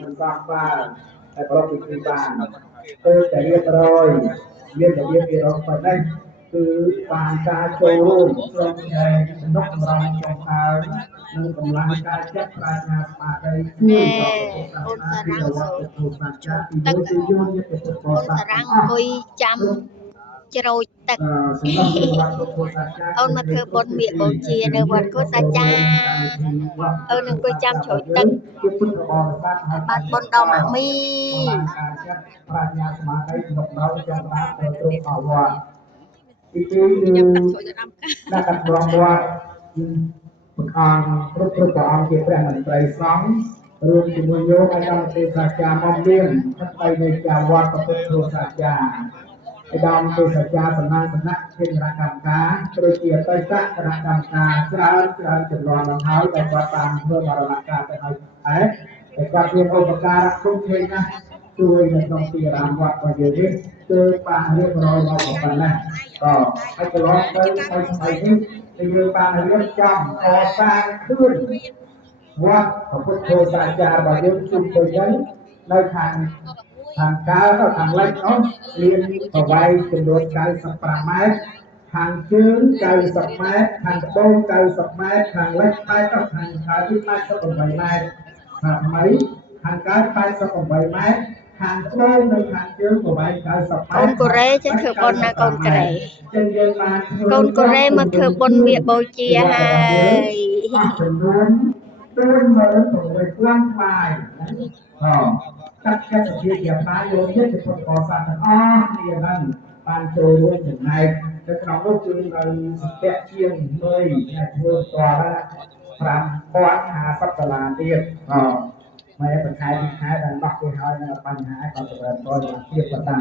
มันสร้างบ้านแต่เราปิดที่บ้านแต่เรียบร้อยเรียนแต่เรียบร้อยไปได้คือการการโชว์รูมตรงแทนนกรองจงคารនឹងកម្លាំងការចាត់ប្រាជ្ញាស្មារតីជួយដល់ប្រទេសសាសនាពីវត្តពុទ្ធសាសនាទីមួយគឺយោនយុទ្ធពុទ្ធបរិស័ទទាំងអស់ច្រូចទឹកសម្រាប់វត្តពុទ្ធសាសនាអូនមកធ្វើបុណ្យមាឃបូជានៅវត្តគោតាចាអូននឹងអង្គុយចាំច្រូចទឹកជាពុទ្ធបរិស័ទហើយបានបុណ្យដល់ម៉ាក់មីកម្លាំងការចាត់ប្រាជ្ញាស្មារតីក្នុងដល់ចាំតាមទៅទ្រង់អវត្តទី2គឺដាក់កាត់ប្រងវត្តព្រះអង្គគ្រប់ព្រះអង្គជាព្រះមន្ត្រីសង្ឃរួមជាមួយយោអាយមទេសាចាមកមានស្ដីនៃចាវត្តពុទ្ធសាសនាអាយមទេសាចាសំណាងសំណាក់ជាគណៈកម្មការដូចជាបេសកគណៈកម្មការច្រើនចំនួនមកហើយដែលគាត់បានធ្វើបរណការទៅហើយតែគាត់មានឧបការៈគ្រប់គ្នាណាស់ជួយនៅក្នុងទីអារាមវត្តរបស់យើងនេះគឺបានរៀបរយមកប៉ុណ្ណាក៏ហើយកន្លងទៅថ្មីនេះយើងបានរៀបចំកសាងខ្លួនវត្តពុទ្ធសាសនារបស់យើងជុំទៅហ្នឹងនៅខាងកើតខាងលិចនោះមានប្រវែងចំនួន95ម៉ែត្រខាងជើង90ម៉ែត្រខាងត្បូង90ម៉ែត្រខាងលិច80ខាងកើតទី88ម៉ែត្រខាងថ្មីខាងកើត88ម៉ែត្រខាងត្បូងនិងខាងជើងប្រវែង90ម៉ែត្រកូនកូរ៉េចេះធ្វើបុណ្យណាកូនកូរ៉េកូនកូរ៉េមកធ្វើបុណ្យមាឃបូជាហើយចំនួន26000ផ្លាយកាត់កាត់ជាបានយកចិត្តពុទ្ធបរិស័ទទាំងអស់គ្នាហ្នឹងបានចូលរួមចំណែកនៅក្នុងនោះគឺនៅស្ទាក់ជាង1អ្នកធ្វើផ្ទាល់5050ដុល្លារទៀតមកបន្ថែមខែដែលដោះគេហើយនៅបញ្ហាក៏សម្រាប់តទៀតប៉ុណ្ណឹង